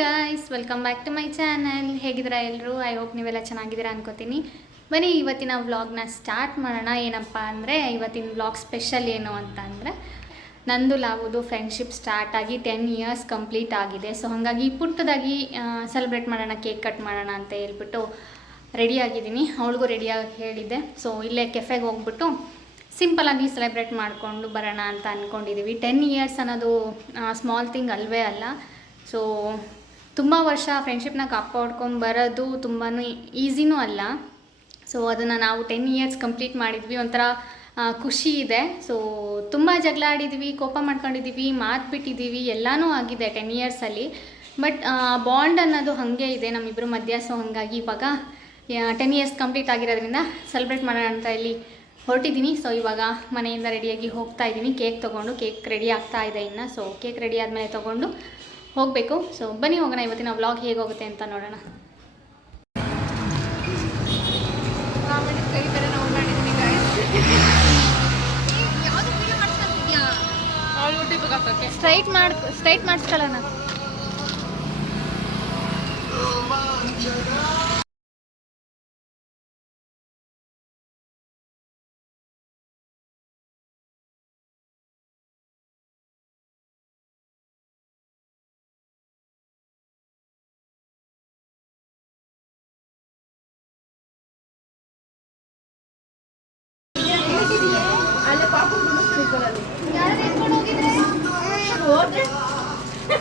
Guys, welcome back to my channel. ಹೇಗಿದ್ದೀರಾ ಎಲ್ಲರೂ? I hope ನೀವೆಲ್ಲ ಚೆನ್ನಾಗಿದ್ದೀರಾ ಅನ್ಕೋತೀನಿ. ಬನ್ನಿ ಇವತ್ತಿನ ವ್ಲಾಗ್ನ ಸ್ಟಾರ್ಟ್ ಮಾಡೋಣ. ಏನಪ್ಪ ಅಂದರೆ ಇವತ್ತಿನ ವ್ಲಾಗ್ ಸ್ಪೆಷಲ್ ಏನು ಅಂತ ಅಂದರೆ, ನಂದು ಲಾವುದು ಫ್ರೆಂಡ್ಶಿಪ್ ಸ್ಟಾರ್ಟ್ ಆಗಿ 10 ಇಯರ್ಸ್ ಕಂಪ್ಲೀಟ್ ಆಗಿದೆ. ಸೊ ಹಾಗಾಗಿ ಪುಟ್ಟದಾಗಿ ಸೆಲೆಬ್ರೇಟ್ ಮಾಡೋಣ, ಕೇಕ್ ಕಟ್ ಮಾಡೋಣ ಅಂತ ಹೇಳ್ಬಿಟ್ಟು ರೆಡಿಯಾಗಿದ್ದೀನಿ. ಅವಳಿಗೂ ರೆಡಿಯಾಗಿ ಹೇಳಿದ್ದೆ. ಸೊ ಇಲ್ಲೇ ಕೆಫೆಗೆ ಹೋಗ್ಬಿಟ್ಟು ಸಿಂಪಲಾಗಿ ಸೆಲೆಬ್ರೇಟ್ ಮಾಡಿಕೊಂಡು ಬರೋಣ ಅಂತ ಅಂದ್ಕೊಂಡಿದ್ದೀವಿ. 10 ಇಯರ್ಸ್ ಅನ್ನೋದು ಸ್ಮಾಲ್ ಥಿಂಗ್ ಅಲ್ವೇ ಅಲ್ಲ. ಸೊ ತುಂಬ ವರ್ಷ ಫ್ರೆಂಡ್ಶಿಪ್ನ ಕಾಪಾಡ್ಕೊಂಡು ಬರೋದು ತುಂಬಾ ಈಸಿನೂ ಅಲ್ಲ. ಸೊ ಅದನ್ನು ನಾವು 10 ಇಯರ್ಸ್ ಕಂಪ್ಲೀಟ್ ಮಾಡಿದ್ವಿ. ಒಂಥರ ಖುಷಿ ಇದೆ. ಸೊ ತುಂಬ ಜಗಳ ಆಡಿದ್ವಿ, ಕೋಪ ಮಾಡ್ಕೊಂಡಿದ್ದೀವಿ, ಮಾತು ಬಿಟ್ಟಿದ್ದೀವಿ, ಎಲ್ಲನೂ ಆಗಿದೆ 10 ಇಯರ್ಸಲ್ಲಿ. ಬಟ್ ಬಾಂಡ್ ಅನ್ನೋದು ಹಾಗೆ ಇದೆ ನಮ್ಮಿಬ್ಬರ ಮಧ್ಯ. ಸೊ ಹಾಗಾಗಿ ಇವಾಗ 10 ಇಯರ್ಸ್ ಕಂಪ್ಲೀಟ್ ಆಗಿರೋದ್ರಿಂದ ಸೆಲೆಬ್ರೇಟ್ ಮಾಡೋಣ ಅಂತ ಇಲ್ಲಿ ಹೊರಟಿದ್ದೀನಿ. ಸೊ ಇವಾಗ ಮನೆಯಿಂದ ರೆಡಿಯಾಗಿ ಹೋಗ್ತಾ ಇದ್ದೀನಿ. ಕೇಕ್ ತೊಗೊಂಡು, ಕೇಕ್ ರೆಡಿ ಆಗ್ತಾ ಇದೆ ಇನ್ನು. ಸೊ ಕೇಕ್ ರೆಡಿ ಆದಮೇಲೆ ತೊಗೊಂಡು ಹೋಗಬೇಕು. ಸೊ ಬನ್ನಿ ಹೋಗೋಣ, ಇವತ್ತಿನ ವ್ಲಾಗ್ ಹೇಗೆ ಹೋಗುತ್ತೆ ಅಂತ ನೋಡೋಣ. ಸ್ಟ್ರೈಟ್ ಮಾಡಿಸ್ಕೊಳ್ಳೋಣ.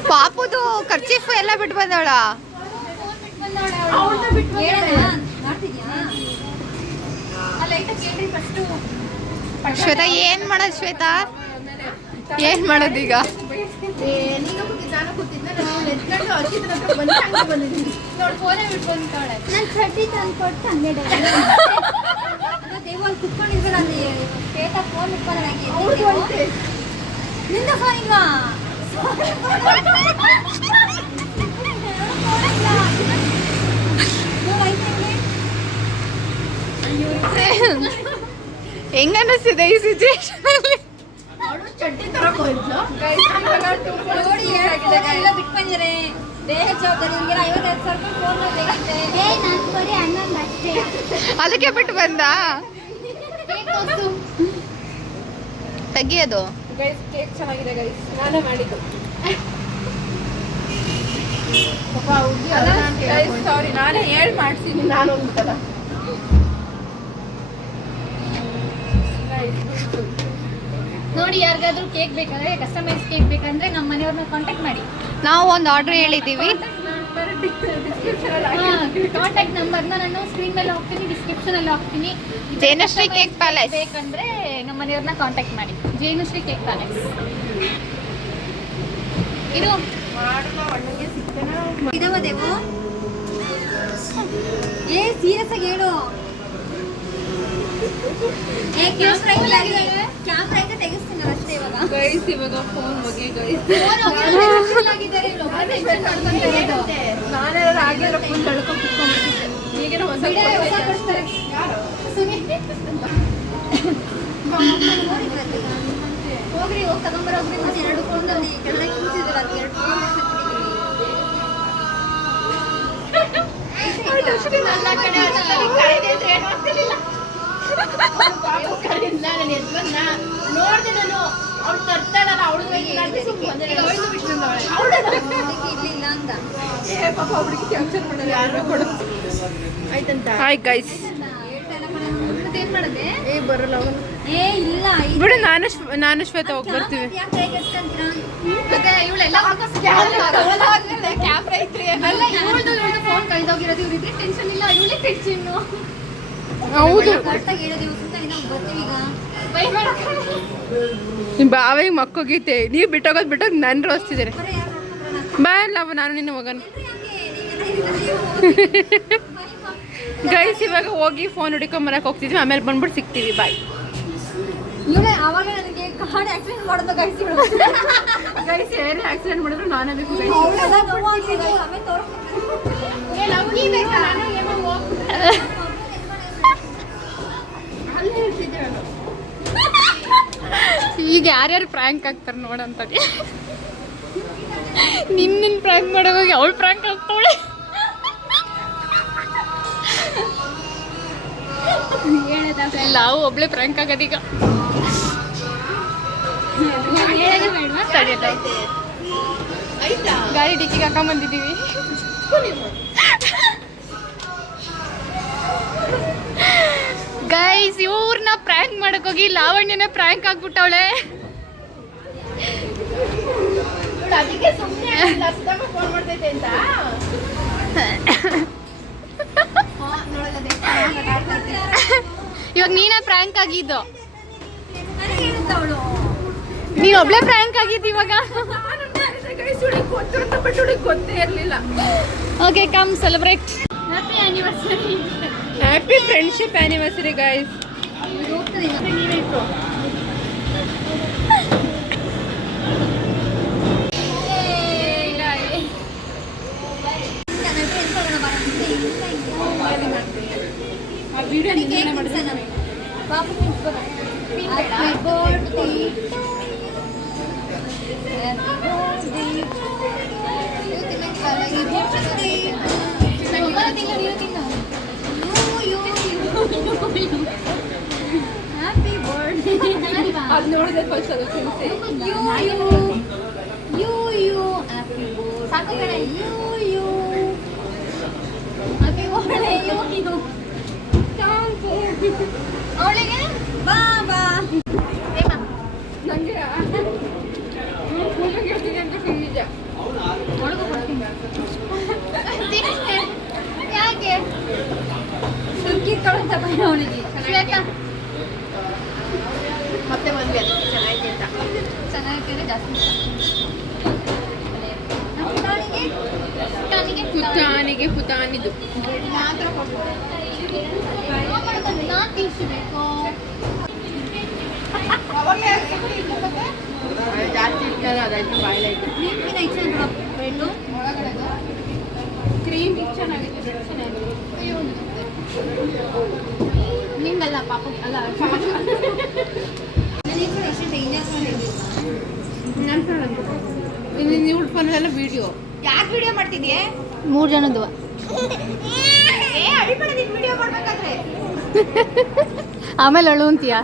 ಪಾಪುದು ಖರ್ಚೀಫು ಎಲ್ಲ ಬಿಟ್ಟು ಬಂದವಳ. ಶ್ವೇತಾ ಏನ್ ಮಾಡೋದು? ಶ್ವೇತಾ ಏನ್ ಮಾಡೋದೀಗ? ಹೆಂಗ ಅನ್ನಿಸ್ತಿದೆ ಈ ಸಿಚುವೇಶನ್ ಅಲ್ಲಿ? ಅದಕ್ಕೆ ಬಿಟ್ಟು ಬಂದ ತೆಗಿಯೋದು. ಕೇಕ್ ಚೆನ್ನಾಗಿದೆ ಗೈಸ್, ನಾನೇ ಮಾಡಿದ್ದು. ಸಾರಿ, ನಾನೇ ಹೇಳಿ ಮಾಡ್ತೀನಿ. ನಾನು ಒಂದ್ಸಲ ನೋಡಿ, ಯಾರಿಗಾದ್ರೂ ಕೇಕ್ ಬೇಕಂದ್ರೆ, ಕಸ್ಟಮೈಸ್ ಕೇಕ್ ಬೇಕಂದ್ರೆ ನಮ್ಮ ಮನೆಯವ್ರನ್ನ ಕಾಂಟ್ಯಾಕ್ಟ್ ಮಾಡಿ. ನಾವು ಒಂದು ಆರ್ಡರ್ ಹೇಳಿದ್ದೀವಿ. ಕಾಂಟ್ಯಾಕ್ಟ್ ನಂಬರ್ನ ನಾನು ಸ್ಕ್ರೀನ್ ಮೇಲೆ ಹಾಕ್ತೀನಿ, ಡಿಸ್ಕ್ರಿಪ್ಷನ್ ಅಲ್ಲಿ ಹಾಕ್ತೀನಿ. ಜೇನುಶ್ರೀ ಕೇಕ್ ಪ್ಯಾಲೇಸ್ ಬೇಕಂದ್ರೆ ನಮ್ಮ ಮನೆಯವ್ರನ್ನ ಕಾಂಟ್ಯಾಕ್ಟ್ ಮಾಡಿ. ಜೇನುಶ್ರೀ ಕೇಕ್ ಪ್ಯಾಲೇಸ್ ಇದು ಇದಾವದೇವು. ಏ ಸೀರಿಯಸ್ ಆಗಿ ಹೇಳು. ಕ್ಯಾಮ್ರಾ ಈಗ ತೆಗಿಸ್ತೀನಿ ಅಷ್ಟೇ. ಇವಾಗ ಗೈಸ್, ಇವಾಗ ಫೋನ್ ಬಗ್ಗೆ ಗೈಸ್ ನಾನೆಲ್ಲ ಆಗಿರೋ ಫೋನ್ ತಳ್ಕೊಂಡು ಕುತ್ಕೊಂಡ್ಬಿಟ್ಟಿದ್ದೆ. ಈಗೇನೋ ಹೊಸ ಹೋಗ್ರಿ, ಹೋಗಿ ತಗೊಂಬರೋಗ್ರಿ. ಮತ್ತೆ 2 ಫೋನ್ ಕೆಳಗೆ ಕೂತಿದ್ದೀರ, ಅದು 2 ಫೋನ್ ನೋಡ್ದೆ ನಾನು. ಅವ್ಳು ತರ್ತಾಳಲ್ಲ, ಅವಳು ಇರ್ಲಿಲ್ಲ ಅಂತ ಪಾಪ ಹುಡುಗಿ ಟೆನ್ಷನ್ ಮಾಡೋದು. ಯಾರೋ ಕೊಡು ಆಯ್ತಂತ. ಹಾಯ್ ಗೈಸ್, ಏನ್ ಮಾಡಿದೆ? ಏ ಬರಲ್ಲ ಅವನು. ಏ ಇಲ್ಲ ಬಿಡು, ನಾನು ಶ್ವೇತಾ ಹೋಗಿ ಬರ್ತೀವಿ. ಯಾಕೆ ಕೆಲ್ಸ್ಕೊಂತೀರಾ? ಮತ್ತೆ ಇವಳೆಲ್ಲ ಕ್ಯಾಮ್ರಾ ಐತ್ರಿ. ಅಲ್ಲ, ಇವಳ್ದು ಫೋನ್ ಕಳ್ದೋಗಿರೋದು. ಇವ್ರಿದ್ರೆ ಟೆನ್ಷನ್ ಇಲ್ಲ, ಇವಳಿಗೆ ಟೆನ್ಷನ್. ಹೌದು, ಕರೆಕ್ಟಾಗಿ ಹೇಳಿದೀವಿ. ಸುಮ್ಮನೆ ನಾವು ಬರ್ತೀವಿ ಈಗ. ಬೈ ಮಾಡಕ್ಕೆ ಬಾವಿಗೆ ಮಕ್ಕೋಗೈತೆ. ನೀವು ಬಿಟ್ಟೋಗೋದು ಬಿಟ್ಟೋಗಿ ನನ್ನ ರೋಸ್ತಿದ್ದೀರಿ. ಬರೀ ಯಾರು ನೋಡ್ಕೊಂಡ್ರಣ? ಬಾ ಇಲ್ಲ, ನಾನು ನಿನ್ನ ಹೋಗೋಣ. ಯಾಕೆ ಗೈಸ್, ಇವಾಗ ಹೋಗಿ ಫೋನ್ ಹುಡುಕೊಂಬರಕ್ಕೆ ಹೋಗ್ತಿದ್ವಿ. ಆಮೇಲೆ ಬಂದ್ಬಿಟ್ಟು ಸಿಗ್ತೀವಿ. ಬಾಯ್. ಇವಳೆ ಆವಾಗ ನನಗೆ ಕಾರ್ ಆಕ್ಸಿಡೆಂಟ್ ಮಾಡೋದು ಗೈಸ್. ಗೈಸ್, ಏನೇ ಆಕ್ಸಿಡೆಂಟ್ ಮಾಡಿದ್ರು ನಾನೇ ಬೇಕು ಗೈಸ್. ಅವಳೆಲ್ಲ ನೋವಾಗಿದೆ. ಆಮೇಲೆ ತೋರಿಸ್ತೀನಿ. ಅಲ್ಲೇ ಹೇಳ್ತಿದ್ದೆ ನಾನು. ಈಗ ಯಾರ್ಯಾರು ಪ್ರ್ಯಾಂಕ್ ಆಗ್ತಾರೆ ನೋಡಂತ. ನಿನ್ನ ಪ್ರ್ಯಾಂಕ್ ಮಾಡೋಗಿ ಅವಳು ಪ್ರ್ಯಾಂಕ್ ಆಗ್ತಾವಳೆ. ನಾವು ಒಬ್ಳೆ ಪ್ರ್ಯಾಂಕ್ ಆಗೋದೀಗ. ಗಾಡಿ ಡಿಕ್ಕಿಗೆ ಹಾಕೊಂಬಂದಿದ್ದೀವಿ. ಗೈಸ್ ಇವ್ರನ್ನ ಪ್ರ್ಯಾಂಕ್ ಮಾಡಕ್ಕೋಗಿ ಲಾವಣ್ಯನ ಪ್ರ್ಯಾಂಕ್ ಆಗ್ಬಿಟ್ಟವಳೆ. ಅದಕ್ಕೆ ಸುಮ್ಮನೆ ಫೋನ್ ಮಾಡ್ತೈತೆ ಅಂತ ಇವಾಗ ನೀನೇ ಪ್ರ್ಯಾಂಕ್ ಆಗಿದ್ದು. ನೀನ್ ಒಬ್ಳೆ ಪ್ರ್ಯಾಂಕ್ ಆಗಿದ್ದು ಇವಾಗ. ಗೊತ್ತೇ ಇರ್ಲಿಲ್ಲ. Okay come celebrate. Happy anniversary. Happy friendship anniversary guys. ಅದು ನೋಡಿದ್ರೆ ಫಸ್ಟ್ ಅದು ತಿನ್ಸಿ. ಅವಳಿಗೆ ಬಾ ಬಾ ನಂಗೆ ಹೇಳ್ತೀನಿ ಅಂತ ನಿಜ. ಯಾಕೆ ಸುರ್ಕಿ ಕಳಂತ ಬಣ್ಣ ಅವಳಿಗೆ ಮತ್ತೆ ಬಂದ್ವಿ ಅದಕ್ಕೆ ಚೆನ್ನಾಗಿ ಅಂತ. ಚೆನ್ನಾಗಿದ್ರೆ ಜಾಸ್ತಿ ಪುತಾನಿಗೆ ಪುತಾನಿದು ಮಾತ್ರ ಕೊಡ್ಬೋದು. ನಾನು ತಿನ್ಸ್ಬೇಕು. ಜಾಸ್ತಿ ಇರ್ತಲ್ಲ ಅದಾಯ್ತು ಬಾಯ್ಲಾಯ್ತು. ನೀರಿನ ಹೆಚ್ಚು ಬ್ರೆಡ್ಡು ಒಳಗಡೆದು ಕ್ರೀಮ್ ಚೆನ್ನಾಗಿದೆ. ಚೆನ್ನಾಗಿದೆ. ನಿಂಗಲ್ಲ ಪಾಪ ಅಲ್ಲ ನೀವು ಫೋನಲ್ಲೆಲ್ಲ ವಿಡಿಯೋ ಯಾಕೆ ವಿಡಿಯೋ ಮಾಡ್ತಿದ್ಯೆ? 3 ಜನದ್ದು. ಅಡಿಪಡೆ ನೀನು ವಿಡಿಯೋ ಮಾಡ್ಬೇಕಾದ್ರೆ ಆಮೇಲೆ ಅಳು ಅಂತೀಯಾ?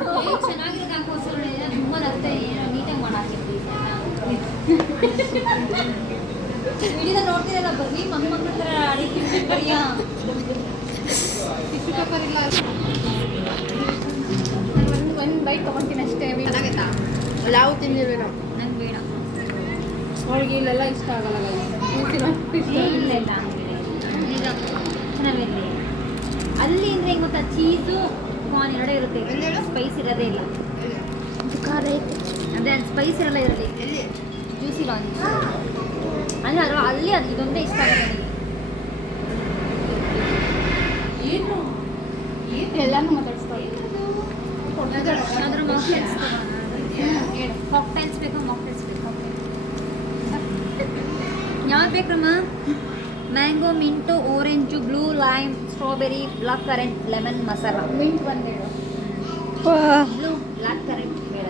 ಚೆನ್ನಾಗಿರೋದು ಹಾಕೋಸ್ಕರ ತುಂಬ ಅಷ್ಟೇ ನೀಟಾಗಿ ಮಾಡಾಕಿದ್ವಿ. ವಿಡಿಯೋದ ನೋಡ್ತಿರಲ್ಲ ಬರ್ರಿ ಮಕ್ಕಳ ಥರ ಅಡಿಕೆ ಬರಿಯಾ ಟಿಶ್ಯೂ ಪೇಪರ್ ಇಲ್ಲ. ಒಂದು ಬೈಕ್ ತೊಗೊತೀನಿ ಅಷ್ಟೇ. ಚೆನ್ನಾಗೈತಾ? ಯಾವ ತಿಂದಿಲ್ವೇ ನಾವು. ನಂಗೆ ಬೇಡ. ಅವಳಿಗೆ ಇಲ್ಲೆಲ್ಲ ಇಷ್ಟ ಆಗಲ್ಲ. ಇಲ್ಲ ಇಲ್ಲ ಈಗ ಚೆನ್ನಾಗಿರಲಿ. ಅಲ್ಲಿ ಅಂದರೆ ಹೆಂಗೆ ಗೊತ್ತಾ, ಚೀಸು ಕಾರ್ನ್ ಎರಡೇ ಇರುತ್ತೆ, ಸ್ಪೈಸ್ ಇರೋದೇ ಇಲ್ಲ. ಅದೇ ಸ್ಪೈಸ್ ಇರಲ್ಲ ಇರಲಿ, ಜ್ಯೂಸ್ ಇಲ್ಲ ಅಂದರೆ ಅದು ಅಲ್ಲಿ ಅದು ಇದೊಂದೇ ಇಷ್ಟ ಆಗುತ್ತೆ ನನಗೆ. ಎಲ್ಲಾನು ಮಾತಾಡಿಸ್ತಾರೆ. ಏನಾದರೂ ಮಾಕ್ಟೈಲ್ಸ್ ಬೇಕು, ಮಾಕ್ಟೈಲ್ಸ್ ಬೇಕು. ಯಾವ್ದು ಬೇಕ್ರಮ್ಮ? Mango, mint, orange, blue lime, strawberry, blackcurrant, lemon, masala. Mint ಬಂದೇಳು. ಬ್ಲೂ ಬ್ಲಾಕ್ ಕರೆಂಟ್ ಬೇಡ,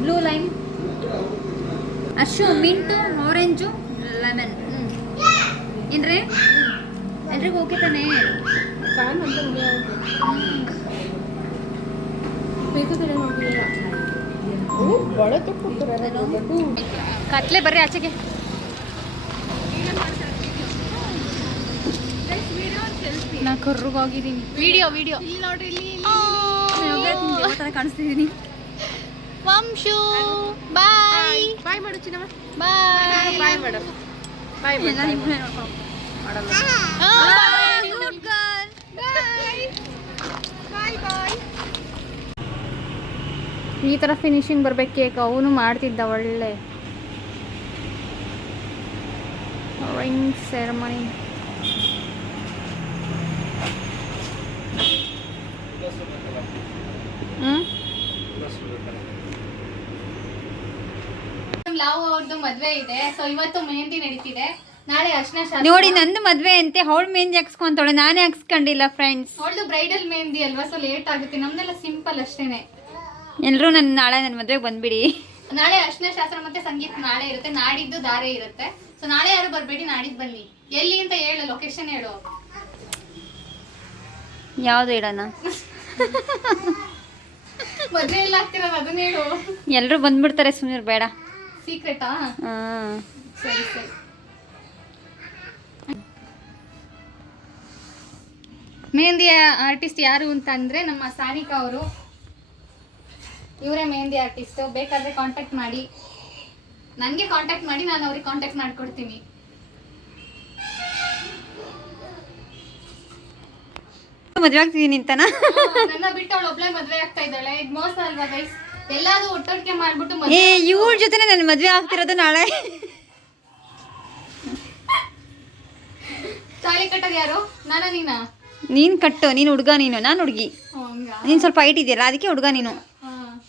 blue lime, Ashu, mint, orange, lemon. ಏನ್ರಿ ಎಲ್ರಿಗೂ ಓಕೆ ತಾನೇ? ಫ್ಯಾನ್ ಅಂತ ಬೇಕಂದ್ರೆ ನೋಡಿಲ್ಲ. ಬಳೆ ತೊಗೊಡ್ತಾರೆ. ಕತ್ಲೆ ಬರ್ರಿ ಆಚೆಗೆ. ನಾ ಕರ್ರುಗೋಗಿದ್ದೀನಿ. ವಿಡಿಯೋ ವಿಡಿಯೋ ಇಲ್ಲಿ ನೋಡ್ರಿ, ಇಲ್ಲಿ ಕಾಣಿಸ್ತಿದ್ದೀನಿ. ವಂಶು ಬಾಯ್ ಬಾಯ್ ಮಾಡು ಚಿನ್ನಮ್ಮ. ಬಾಯ್ ಬಾಯ್ ಮಾಡು. ಬಾಯ್ ಮಾಡು. ಬಾಯ್. ಈ ಥರ ಫಿನಿಶಿಂಗ್ ಬರ್ಬೇಕು ಕೇಕ್. ಅವನು ಮಾಡ್ತಿದ್ದ ಒಳ್ಳೆ ರಿಂಗ್ ಸೆರೆಮನಿ. ಲಾವು ಅವ್ರದ್ದು ಮದ್ವೆ ಇದೆ, ಸೊ ಇವತ್ತು ಮೆಹಂದಿ ನಡೀತಿದೆ, ನಾಳೆ ಅರ್ಶಿನ ಶಾಸ್ತ್ರ. ನೋಡಿ ನಂದು ಮದ್ವೆ ಅಂತೆ, ಅವಳು ಮೆಹಂದಿ ಹಾಕ್ಸ್ಕೊಂತವಳೆ, ನಾನೇ ಹಾಕ್ಸ್ಕೊಂಡಿಲ್ಲ ಫ್ರೆಂಡ್ಸ್. ಅವಳದು ಬ್ರೈಡಲ್ ಮೆಹಂದಿ ಅಲ್ವಾ, ಸೊ ಲೇಟ್ ಆಗುತ್ತೆ. ನಮ್ದೆಲ್ಲ ಸಿಂಪಲ್ ಅಷ್ಟೇನೆ. ಎಲ್ಲರೂ ನಾಳೆ ನನ್ನ ಮದ್ವೆಗೆ ಬಂದ್ಬಿಡಿ. ನಾಳೆ ಅರ್ಶಿನ ಶಾಸ್ತ್ರ ಮತ್ತೆ ಸಂಗೀತ ನಾಳೆ ಇರುತ್ತೆ, ನಾಡಿದ್ದು ಧಾರೆ ಇರುತ್ತೆ. ಸೊ ನಾಳೆ ಯಾರು ಬರಬೇಡಿ, ನಾಡಿದ್ದು ಬನ್ನಿ. ಎಲ್ಲಿ ಅಂತ ಹೇಳು, ಲೊಕೇಶನ್ ಹೇಳು. ಯಾವ್ದು ಇಡೋಣ? ಮದ್ವೆ ಎಲ್ಲ ಆಗ್ತಿರೋದು ಅದನ್ನ ಹೇಳು. ಎಲ್ಲರೂ ಬಂದ್ಬಿಡ್ತಾರೆ, ಸುಮ್ಮನೆ ಬೇಡ. ಸೀಕ್ರೆಟಾ? ಸರಿ ಸರಿ. ಮೆಹಂದಿ ಆರ್ಟಿಸ್ಟ್ ಯಾರು ಅಂತ ಅಂದ್ರೆ ನಮ್ಮ ಸಾರಿಕಾ ಅವರು. ಇವರೇ ಮೆಹಂದಿ ಆರ್ಟಿಸ್ಟ್. ಬೇಕಾದ್ರೆ ಕಾಂಟ್ಯಾಕ್ಟ್ ಮಾಡಿ, ನನಗೆ ಕಾಂಟ್ಯಾಕ್ಟ್ ಮಾಡಿ, ನಾನು ಅವ್ರಿಗೆ ಕಾಂಟ್ಯಾಕ್ಟ್ ಮಾಡ್ಕೊಡ್ತೀನಿ. ಮದುವೆ ಆಗ್ತಿದ್ದೀನಿ ಅಂತನಾ? ನನ್ನ ಬಿಟ್ಟು ಅವಳು ಒಬ್ಳೆ ಮದ್ವೆ ಆಗ್ತಾ ಇದ್ದಾಳೆ. ಇದು ಮೋಸ ಅಲ್ವಾ ಗೈಸ್? ಎಲ್ಲಾರು ಒಟ್ಟೊಟ್ಟಿಗೆ ಮಾಡ್ಬಿಟ್ಟು ಇವ್ರ ಜೊತೆನೆ ನನ್ನ ಮದುವೆ ಆಗ್ತಿರೋದು ನಾಳೆ. ತಾಳಿ ಕಟ್ಟೋದು ಯಾರು? ನಾನ ನೀನಾ? ನೀನ್ ಕಟ್ಟು, ನೀನು ಹುಡುಗ, ನೀನು ನಾನು ಹುಡುಗಿ. ಹಂಗ ನೀನು ಸ್ವಲ್ಪ ಹೈಟ್ ಇದೆಯಲ್ಲ, ಅದಕ್ಕೆ ಹುಡುಗ ನೀನು.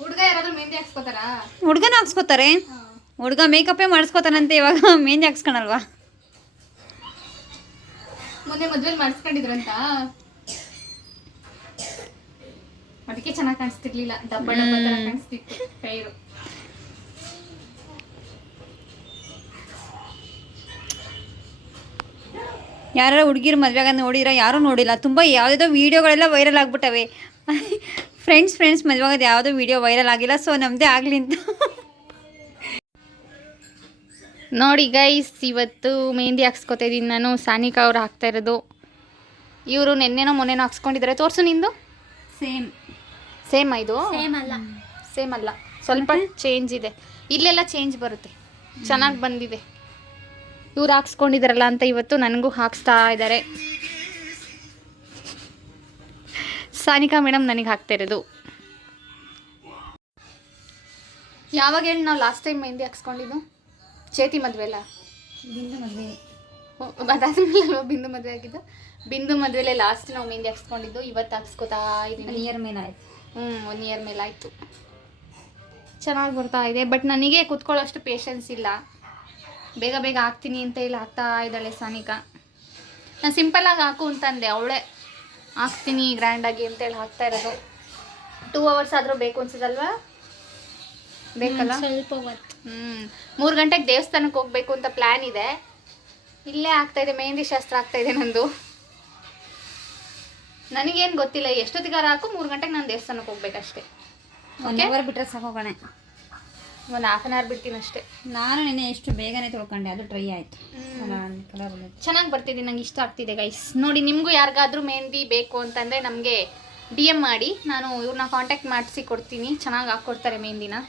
ಹುಡುಗ ಯಾರಾದ್ರೂ ಮೆಹಂದಿ ಹಾಕ್ಸ್ಕೊತಾರಾ? ಹುಡುಗನ ಹಾಕ್ಸ್ಕೊತಾರೆ. ಹುಡುಗ ಮೇಕಪ್ಪೇ ಮಾಡಿಸ್ಕೊತಾನಂತೆ, ಇವಾಗ ಮೆಹಂದಿ ಹಾಕ್ಸ್ಕೊಳಲ್ವಾ? ಮೊನ್ನೆ ಮದ್ವೆಲಿ ಮಾಡಿಸ್ಕೊಂಡಿದ್ರಂತ, ಅದಕ್ಕೆ ಚೆನ್ನಾಗಿ ಕಾಣಿಸ್ತಿರ್ಲಿಲ್ಲ. ಡಬ್ಬ ಡಬ್ಬ ತರ ಕಾಣಿಸ್ತಿತ್ತು ಕೈರು. ಯಾರು ಹುಡುಗಿರು ಮದುವೆಗ ನೋಡಿದ್ರೆ ಯಾರೂ ನೋಡಿಲ್ಲ. ತುಂಬ ಯಾವುದೋ ವೀಡಿಯೋಗಳೆಲ್ಲ ವೈರಲ್ ಆಗಿಬಿಟ್ಟವೆ. ಫ್ರೆಂಡ್ಸ್ ಮದುವೆಗದು ಯಾವುದೋ ವೀಡಿಯೋ ವೈರಲ್ ಆಗಿಲ್ಲ. ಸೊ ನಮ್ಮದೇ ಆಗಲಿ ಅಂತ. ನೋಡಿ ಗೈಸ್, ಇವತ್ತು ಮೆಹಂದಿ ಹಾಕ್ಸ್ಕೊತಾ ಇದ್ದೀನಿ ನಾನು. ಸಾನಿಕಾ ಅವ್ರು ಹಾಕ್ತಾ ಇರೋದು. ಇವರು ನೆನ್ನೆನೋ ಮೊನ್ನೆನೋ ಹಾಕ್ಸ್ಕೊಂಡಿದ್ದಾರೆ. ತೋರಿಸು ನಿಂದು. ಸೇಮ್ ಇದು? ಸೇಮ್ ಅಲ್ಲ, ಸ್ವಲ್ಪ ಚೇಂಜ್ ಇದೆ. ಇಲ್ಲೆಲ್ಲ ಚೇಂಜ್ ಬರುತ್ತೆ. ಚೆನ್ನಾಗಿ ಬಂದಿದೆ. ಇವ್ರು ಹಾಕ್ಸ್ಕೊಂಡಿದಾರಲ್ಲ ಅಂತ ಇವತ್ತು ನನಗೂ ಹಾಕ್ಸ್ತಾ ಇದ್ದಾರೆ. ಸಾನಿಕಾ ಮೇಡಮ್ ನನಗೆ ಹಾಕ್ತಾ ಇರೋದು. ಯಾವಾಗ ಹೇಳಿ ನಾವು ಲಾಸ್ಟ್ ಟೈಮ್ ಮೆಹಂದಿ ಹಾಕ್ಸ್ಕೊಂಡಿದ್ದು? ಚೇತಿ ಮದುವೆ ಅಲ್ಲ, ಅದಾದ್ಮೇಲೆ ಬಿಂದು ಮದುವೆ ಆಗಿದ್ದು. ಬಿಂದು ಮದುವೆಲೆ ಲಾಸ್ಟ್ ನಾವು ಮೆಹಂದಿ ಹಾಕ್ಸ್ಕೊಂಡಿದ್ದು. ಇವತ್ತು ಹಾಕ್ಸ್ಕೊತಾ ಇದ್ದೀನಿ. 1 ಇಯರ್ ಮೇಲೆ ಆಯ್ತು. 1 ಇಯರ್ ಮೇಲೆ ಆಯಿತು. ಚೆನ್ನಾಗಿ ಬರ್ತಾ ಇದೆ. ಬಟ್ ನನಗೆ ಕೂತ್ಕೊಳ್ಳೋಷ್ಟು ಪೇಷನ್ಸ್ ಇಲ್ಲ. ಬೇಗ ಬೇಗ ಹಾಕ್ತೀನಿ ಅಂತ ಹೇಳಿ ಹಾಕ್ತಾ ಇದ್ದಾಳೆ ಸಾನಿಕಾ. ನಾನು ಸಿಂಪಲ್ಲಾಗಿ ಹಾಕು ಅಂತಂದೆ, ಅವಳೇ ಹಾಕ್ತೀನಿ ಗ್ರ್ಯಾಂಡಾಗಿ ಅಂತೇಳಿ ಹಾಕ್ತಾ ಇರೋದು. 2 ಅವರ್ಸ್ ಆದರೂ ಬೇಕು ಅನ್ಸೋದಲ್ವಾ? ಬೇಕಲ್ಲ, ಸ್ವಲ್ಪ ಹೊತ್ತು. 3 ಗಂಟೆಗೆ ದೇವಸ್ಥಾನಕ್ಕೆ ಹೋಗ್ಬೇಕು ಅಂತ ಪ್ಲ್ಯಾನ್ ಇದೆ. ಇಲ್ಲೇ ಆಗ್ತಾಯಿದೆ, ಮೆಹಂದಿ ಶಾಸ್ತ್ರ ಆಗ್ತಾಯಿದೆ ನಂದು. ನನಗೇನು ಗೊತ್ತಿಲ್ಲ, ಎಷ್ಟೊತ್ತಿಗಾರ ಹಾಕು. 3 ಗಂಟೆಗೆ ನಾನು ದೇವಸ್ಥಾನಕ್ಕೆ ಹೋಗ್ಬೇಕಷ್ಟೇ. 1 ಅವರ್ ಬಿಟ್ಟರೆ ಸಾಕೋಗಣ. ಒಂದು ಹಾಫ್ ಆನ್ ಅವರ್ ಬಿಡ್ತೀನಿ ಅಷ್ಟೇ. ನಾನು ನಿನ್ನೆ ಎಷ್ಟು ಬೇಗನೆ ತೊಳ್ಕೊಂಡೆ, ಅದು ಡ್ರೈ ಆಯಿತು. ಚೆನ್ನಾಗಿ ಬರ್ತಿದೆ, ನಂಗೆ ಇಷ್ಟ ಆಗ್ತಿದೆ ಗೈಸ್. ನೋಡಿ, ನಿಮಗೂ ಯಾರಿಗಾದ್ರೂ ಮೆಹಂದಿ ಬೇಕು ಅಂತಂದರೆ ನಮಗೆ DM ಮಾಡಿ, ನಾನು ಇವ್ರನ್ನ ಕಾಂಟ್ಯಾಕ್ಟ್ ಮಾಡಿಸಿ ಕೊಡ್ತೀನಿ. ಚೆನ್ನಾಗಿ ಹಾಕ್ಕೊಡ್ತಾರೆ ಮೆಹಂದಿನ,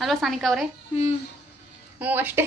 ಅಲ್ವಾ ಸಾನಿಕಾ ಅವರೇ? ಹ್ಞೂ ಅಷ್ಟೇ.